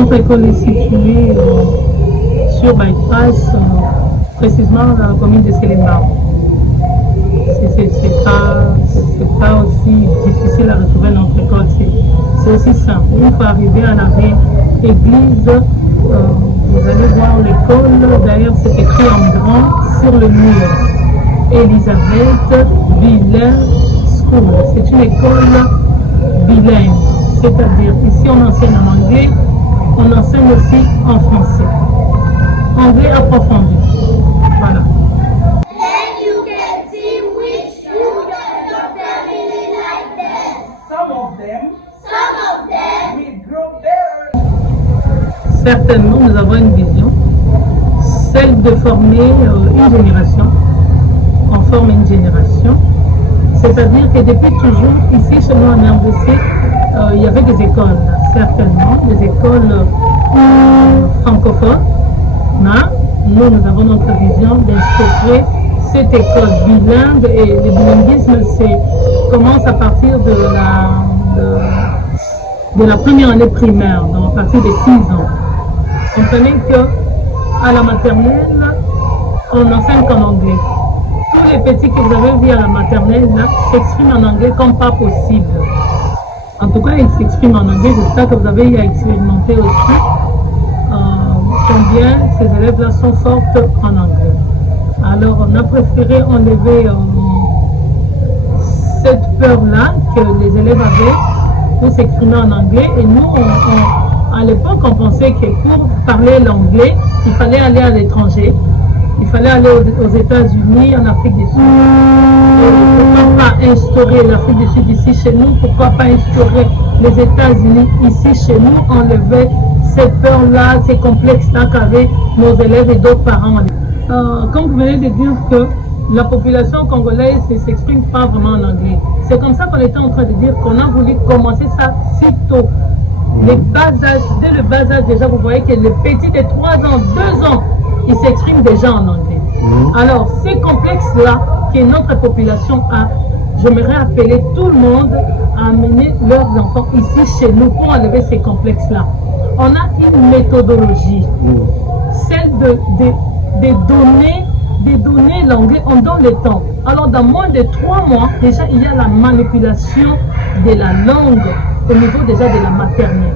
Notre école est située sur Bypass, précisément dans la commune de Séléma. C'est pas aussi difficile à retrouver notre école, c'est aussi simple. Il faut arriver à l'arrêt église, vous allez voir l'école, d'ailleurs c'est écrit en grand sur le mur. Elisabeth Bilingue School, c'est une école bilingue, c'est-à-dire ici on enseigne en anglais, on enseigne aussi en français. Anglais approfondi. Voilà. Then you can see which student your family like this. Some of them will grow better. Certainement, nous avons une vision, celle de former une génération. On forme une génération. C'est-à-dire que depuis toujours, ici chez nous en RDC, il y avait des écoles, certainement, des écoles francophones. Mais nous avons notre vision d'instaurer cette école bilingue, et le bilinguisme commence à partir de la première année primaire, donc à partir de 6 ans. Comprenez qu'à la maternelle, on enseigne qu'en anglais. Tous les petits que vous avez vus à la maternelle s'expriment en anglais comme pas possible. En tout cas, ils s'expriment en anglais. J'espère que vous avez eu à expérimenter aussi combien ces élèves-là sont fortes en anglais. Alors, on a préféré enlever cette peur-là que les élèves avaient pour s'exprimer en anglais. Et nous, à l'époque, on pensait que pour parler l'anglais, il fallait aller à l'étranger. Il fallait aller aux États-Unis, en Afrique du Sud. Pourquoi pas instaurer l'Afrique du Sud ici chez nous? Pourquoi pas instaurer les États-Unis ici chez nous? Enlever ces peurs-là, ces complexes-là qu'avaient nos élèves et d'autres parents. Comme vous venez de dire que la population congolaise ne s'exprime pas vraiment en anglais. C'est comme ça qu'on était en train de dire qu'on a voulu commencer ça si tôt. Les bas âges, dès le bas âge déjà, vous voyez que les petits de 3 ans, 2 ans, ils s'expriment déjà en anglais. Alors, ces complexes-là que notre population a, j'aimerais appeler tout le monde à amener leurs enfants ici chez nous pour enlever ces complexes-là. On a une méthodologie, celle de donner l'anglais en dans le temps. Alors, dans moins de 3 mois, déjà, il y a la manipulation de la langue au niveau déjà de la maternelle.